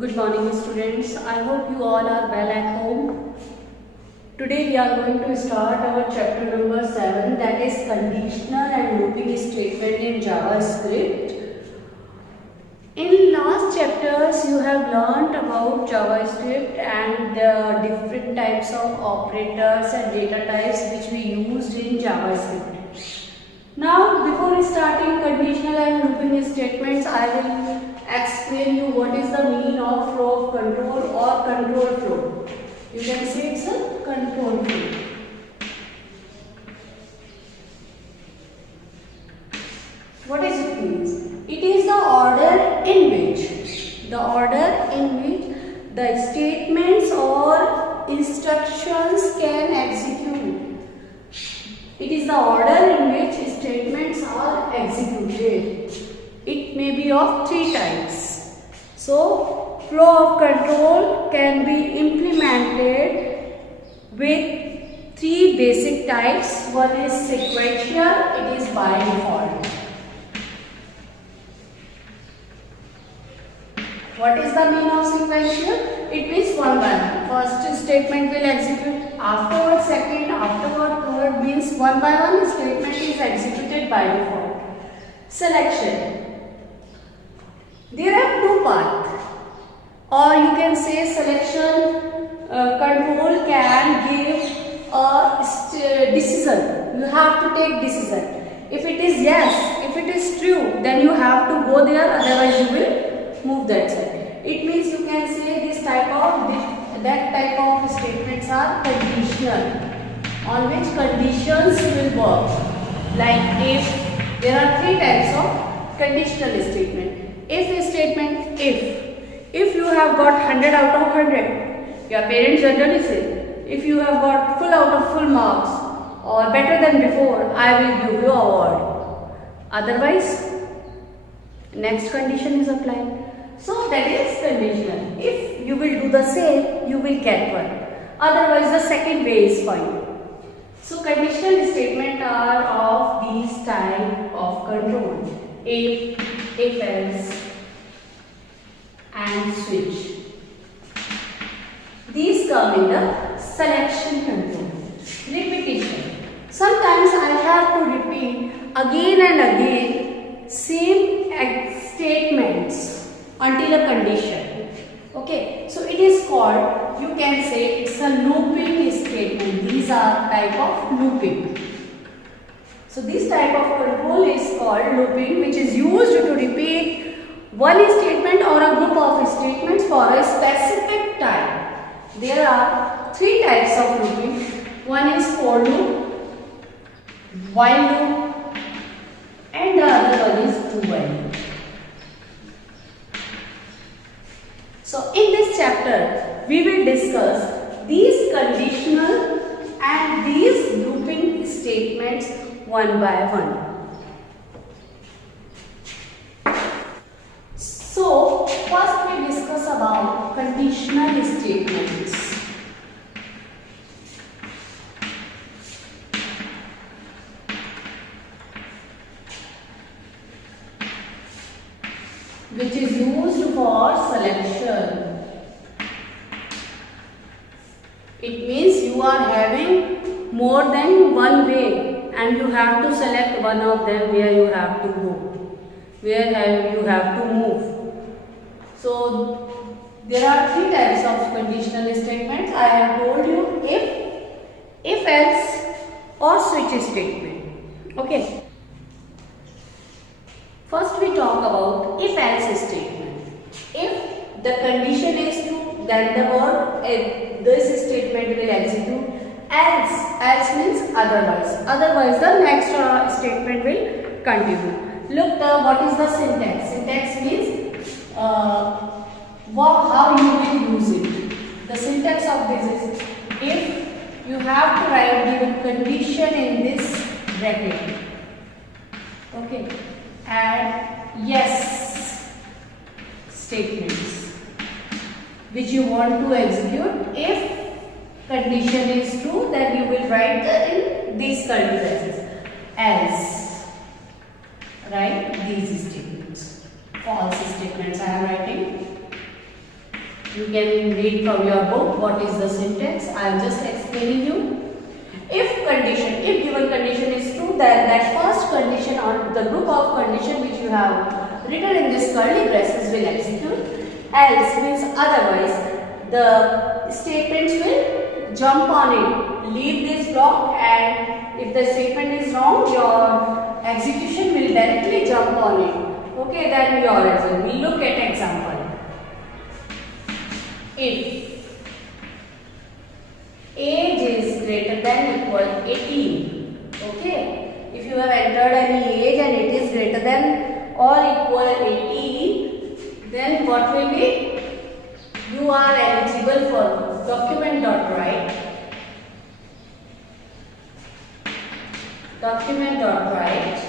Good morning students. I hope you all are well at home. Today we are going to start our chapter number 7, that is conditional and looping statement in JavaScript. In last chapters you have learnt about JavaScript and the different types of operators and data types which we used in JavaScript. Now before starting conditional and looping statements, I will explain you what is the meaning of flow of control or control flow. You can say it's a control flow. What is it means? It is the order in which the statements or instructions can execute. It is the order in which statements are executed. It may be of 3 types. So, flow of control can be implemented with 3 basic types. One is sequential, it is by default. What is the meaning of sequential? It means one by one. First statement will execute, afterward second, afterward third, means one by one statement is executed by default. Selection. There are 2 paths, or you can say selection control can give a decision. You have to take decision. If it is yes, if it is true, then you have to go there, otherwise you will move that side. It means you can say that type of statements are conditional, on which conditions will work. Like if there are 3 types of conditional statement. If statement, if you have got 100 out of 100, your parents generally say, if you have got full out of full marks or better than before, I will give you award. Otherwise, next condition is applied. So that is conditional. If you will do the same, you will get one. Otherwise, the second way is fine. So conditional statements are of these type of control. If else, and switch. These come in the selection control. Repetition. Sometimes I have to repeat again and again same statements until a condition. Okay, so it is called, you can say it's a looping statement. These are type of looping. So this type of control is called looping, which is used to repeat one statement or a group of statements for a specific time. There are 3 types of looping. One is for loop, while loop, and the other one is do while loop. So in this chapter, we will discuss these conditional and these looping statements one by one. So, first we discuss about conditional statements. Which is used for selection. It means you are having more than one way and you have to select one of them where you have to go, where you have to move. So there are 3 types of conditional statements. I have told you if else or switch statement. Okay. First we talk about if else statement. If the condition is true, then the word this statement will execute. Else means otherwise the next statement will continue. Look, what is the syntax? Syntax means how you will use it. The syntax of this is, if you have to write the condition in this bracket, okay, and yes statements which you want to execute. If condition is true, then you will write in these curly braces. Else, write these statements. False statements I am writing. You can read from your book what is the syntax. I am just explaining you. If given condition is true, then that first condition or the group of condition which you have written in this curly braces will execute. Else means otherwise, the statements will jump on it. Leave this block, and if the statement is wrong, your execution will directly jump on it. Okay, then your result. We look at example. If age is greater than equal 18, okay, if you have entered any age and it is greater than or equal 18, then what will be? You are eligible for document.write. Document.write.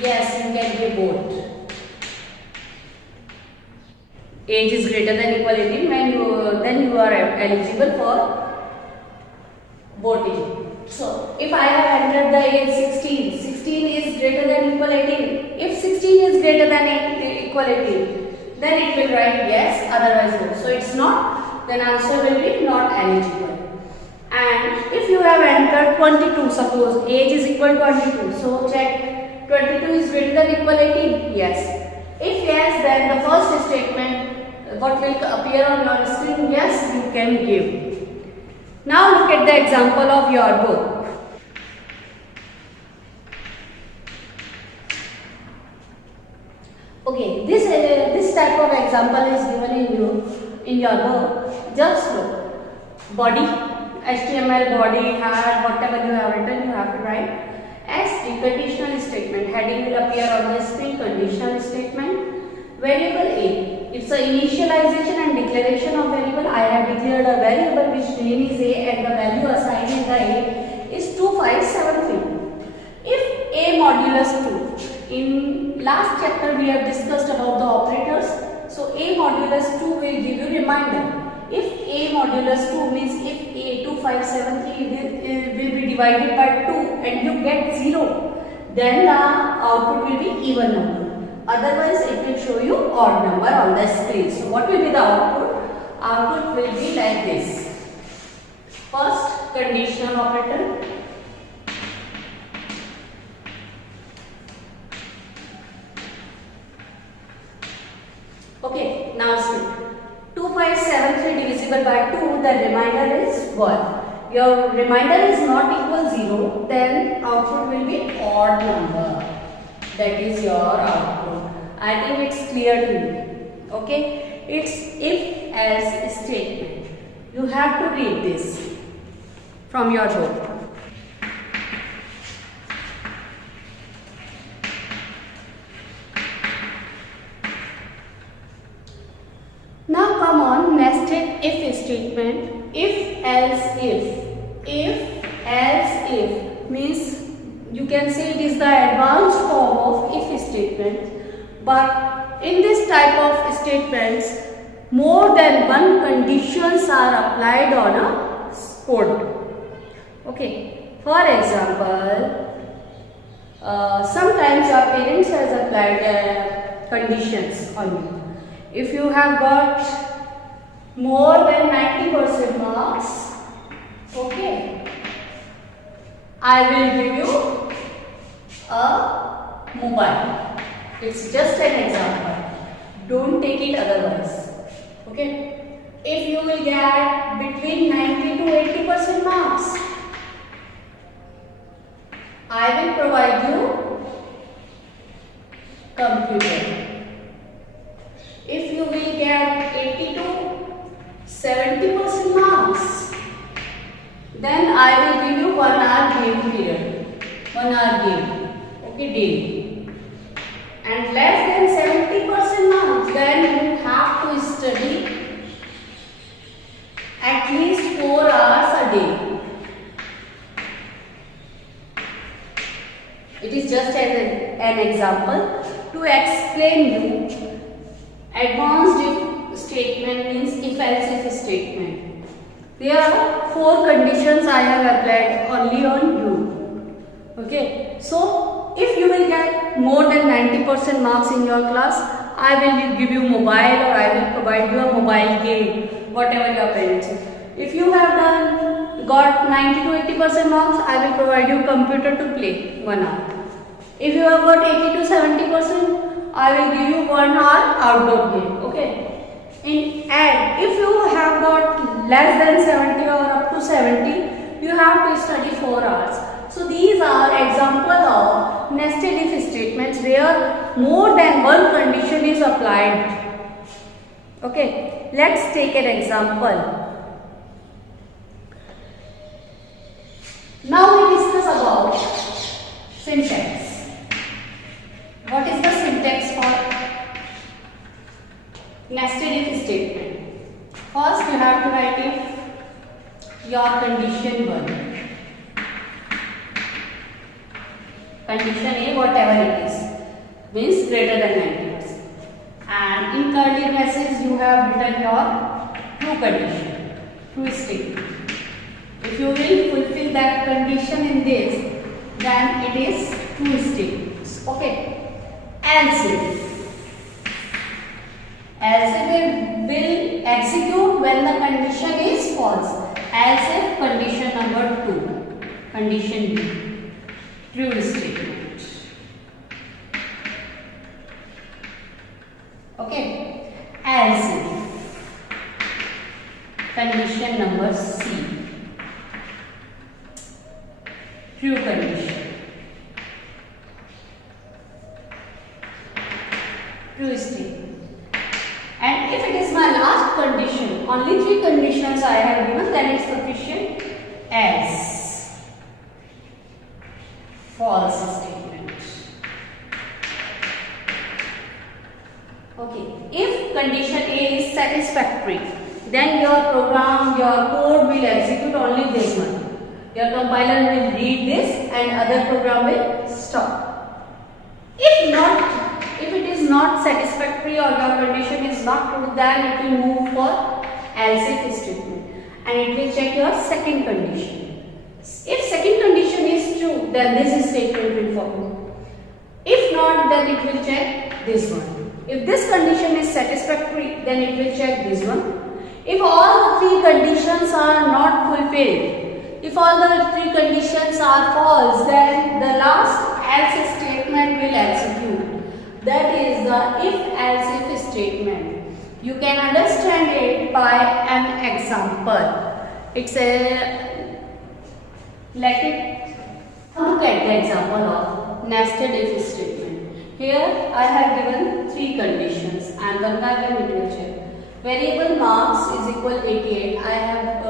Yes, you can give both. Age is greater than equal 18, then you are eligible for voting. So, if I have entered the age 16, 16 is greater than equal 18. If 16 is greater than equal 18, then it will write yes, otherwise no. So, it's not, then answer will be not eligible. And if you have entered 22, suppose age is equal 22, so check 22 is greater than equal 18, yes. If yes, then the first statement what will appear on your screen, yes, you can give. Now look at the example of your book. Okay, this type of example is given in your book. Just look. Body, HTML body, head, whatever you have written, you have to write. S conditional statement. Heading will appear on the screen. Conditional statement. Variable A. It's the initialization and declaration of variable. I have declared a variable which name is A and the value assigned in the A is 2573. If A modulus 2, in last chapter we have discussed about the operators. So A modulus 2 will give you reminder. If A modulus 2 means if A 2573 will be divided by 2 and you get 0, then the output will be even number. Otherwise, it will show you odd number on the screen. So, what will be the output? Output will be like this. First, conditional operator. Okay, now see. 2573 divisible by 2, the remainder is 1. Your remainder is not equal 0, then output will be odd number. That is your output. I think it's clear to you. Okay, it's if else statement. You have to read this from your book. Now come on, nested if statement. If else if. If else if means you can say it is the advanced form of if statement. But in this type of statements, more than one conditions are applied on a code. Okay. For example, sometimes your parents has applied conditions on you. If you have got more than 90% marks, okay, I will give you a mobile. It's just an example. Don't take it otherwise. Okay. If you will get between 90 to 80% marks, I will provide you computer. If you will get 80 to 70% marks, then I will give you 1 hour game period. 1 hour game. Okay, daily. And less than 70% marks, then you have to study at least 4 hours a day. It is just an example to explain you. Advanced if statement means if else if statement. There are 4 conditions I have applied only on you. Okay. So, if you will get more than 90% marks in your class, I will give you mobile or I will provide you a mobile game, whatever your parents say. If you have got 90 to 80% marks, I will provide you computer to play 1 hour. If you have got 80 to 70%, I will give you 1 hour outdoor game. Okay. And if you have got less than 70 or up to 70, you have to study 4 hours. So these are examples of nested if statements where more than one condition is applied. Okay, let's take an example. Now we discuss about syntax. What is the syntax for nested if statement? First you have to write if your condition 1. Condition A, whatever it is, means greater than 90%. And in curly braces you have written your true condition, true statement. If you will fulfill that condition in this, then it is true statements. Okay. Else if will execute when the condition is false. Else if condition number 2, condition B, true statement. Okay. Else if condition number C, true condition. True statement. And if it is my last condition, only 3 conditions I have given, then it is sufficient as false statement. Okay. If condition A is satisfactory, then your program, your code will execute only this one. Your compiler will read this and other program will stop. If not, if it is not satisfactory or your condition is not true, then it will move for else if statement and it will check your second condition. If second condition is true, then this statement will follow. If not, then it will check this one. If this condition is satisfactory, then it will check this one. If all the 3 conditions are not fulfilled, if all the 3 conditions are false, then the last else statement will execute. That is the if-else if statement. You can understand it by an example. It's a, look at the example of nested if statement. Here I have given 3 conditions and one by one it will check. Variable marks is equal 88. I have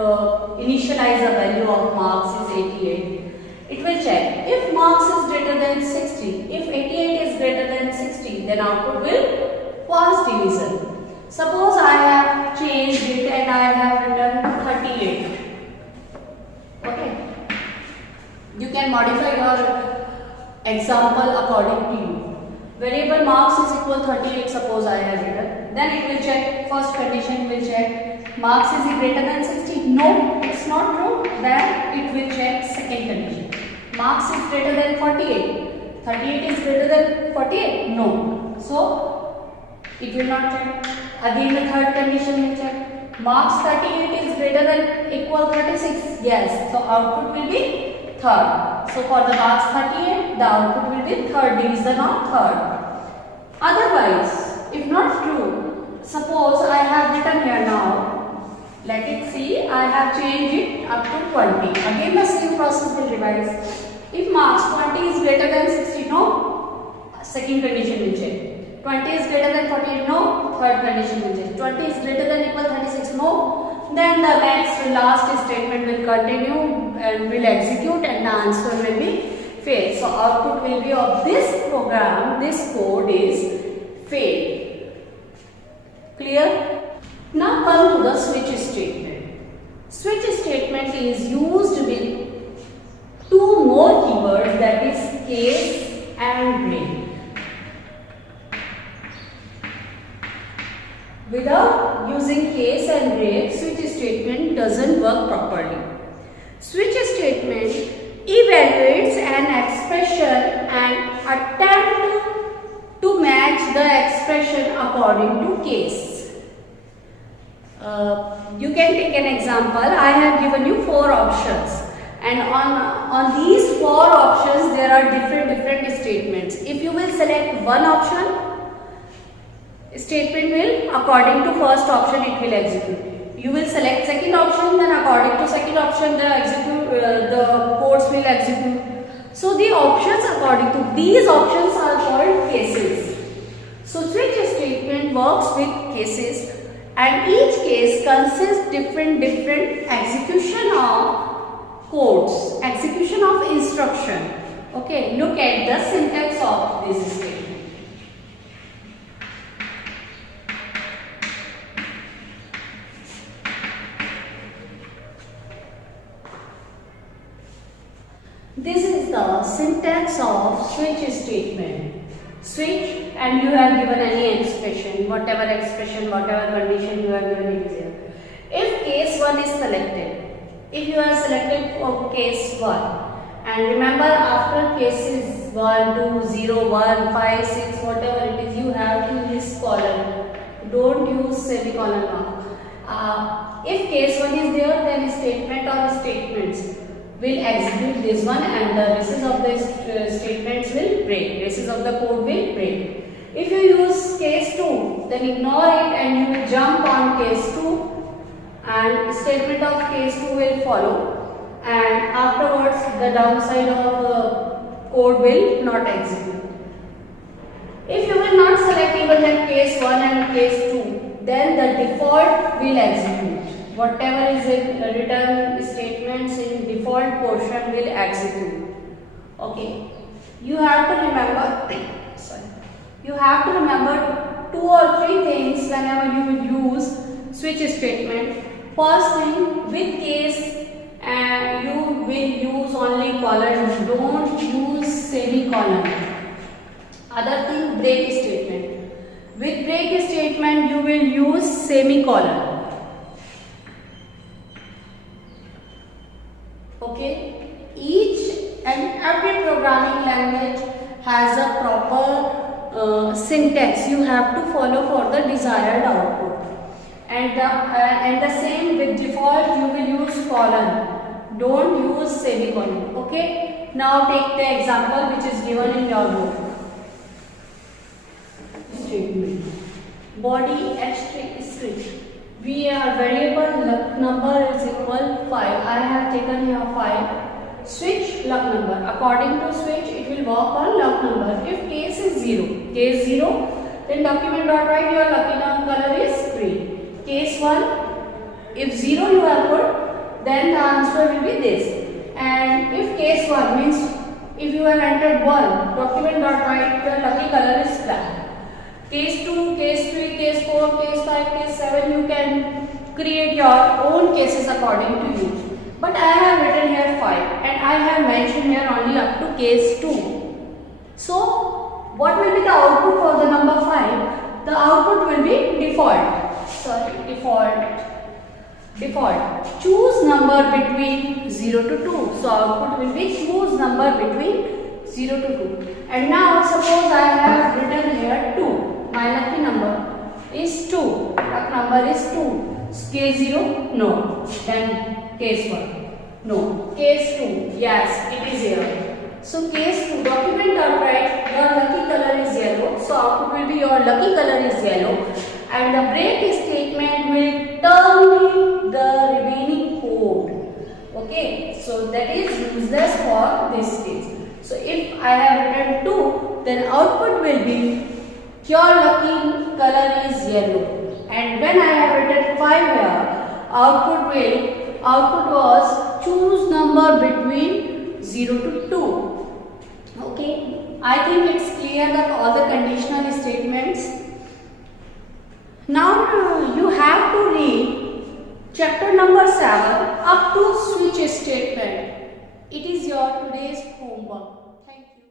initialized the value of marks is 88. It will check if marks is greater than 60. If 88 is greater than 60, then output will false division. Suppose I have changed it and I have written 38. Okay. You can modify your example according to you. Variable marks is equal 38. Suppose I have written. Then it will check. First condition will check marks is greater than 60. No, it's not true. Then it will check second condition. Marks is greater than 48. 38 is greater than 48. No. So it will not check. Again the third condition will check. Marks 38 is greater than equal 36. Yes. So output will be third. So for the marks 38, the output will be third division of third. Otherwise, if not true, suppose I have written here now, let it see, I have changed it up to 20. Again the same process will revise. If marks 20 is greater than 60, no, second condition will check. 20 is greater than 48, no, third condition will check. 20 is greater than equal 36, no, then the next last statement will continue and will execute and the answer will be fail. So output will be of this program, this code is fail. Clear? Now come to the switch statement. Switch statement is used with 2 more keywords, that is case and break. Without using case and break, switch statement doesn't work properly. Switch statement evaluates an expression and attempts to match the expression according to case. You can take an example. I have given you 4 options, and on these 4 options there are different statements. If you will select one option, statement will, according to first option, it will execute. You will select second option, then according to second option the codes will execute. So the options according to these options are called cases. So switch statement works with cases, and each case consists different execution of codes, execution of instruction. Okay, look at the syntax of this statement. This is the syntax of switch statement. Switch, and you have given any expression, whatever condition you have given it here. If case 1 is selected, if you are selected for case 1, and remember after cases 1, 2, 0, 1, 5, 6, whatever it is, you have to use colon. Don't use semicolon mark. If case 1 is there, then statement or statements will execute this one, and the basis of the statements will break. Basis of the code will break. If you use case 2, then ignore it and you will jump on case 2, and statement of case 2 will follow, and afterwards the downside of the code will not execute. If you will not select even that case 1 and case 2, then the default will execute. Whatever is written statements in default portion will execute. Okay, you have to remember. You have to remember 2 or 3 things whenever you will use switch statement. First thing, with case, and you will use only colon. Don't use semicolon. Other thing, break statement. With break statement, you will use semicolon. Okay, each and every programming language has a proper syntax you have to follow for the desired output, and the same with default you will use colon. Don't use semicolon. Okay, now take the example which is given in your book. Statement body switch. We are variable luck number is equal 5. I have taken here 5. Switch luck number. According to switch, it will work on luck number. If case is 0, then document dot write your lucky color is green. Case 1, if 0 you have put, then the answer will be this. And if case 1 means if you have entered 1, document dot write your lucky color is black. Case 2, case 3, case 4, case 5, case 7, you can create your own cases according to you. But I have written here 5, and I have mentioned here only up to case 2. So, what will be the output for the number 5? The output will be default. Sorry, default. Choose number between 0 to 2. So, output will be choose number between 0 to 2. And now, suppose I have written here 2. My lucky number is 2. Luck number is 2. Case 0? No. Then case 1? No. Case 2? Yes, it is here. So case 2, document dot write your lucky color is yellow. So output will be your lucky color is yellow, and the break statement will terminate the remaining code. Okay, so that is useless for this case. So if I have written 2, then output will be your lucky color is yellow, and when I have written 5 here, output was choose number between 0 to 2. Okay, I think it's clear that all the conditional statements. Now you have to read chapter number 7 up to switch statement. It is your today's homework. Thank you.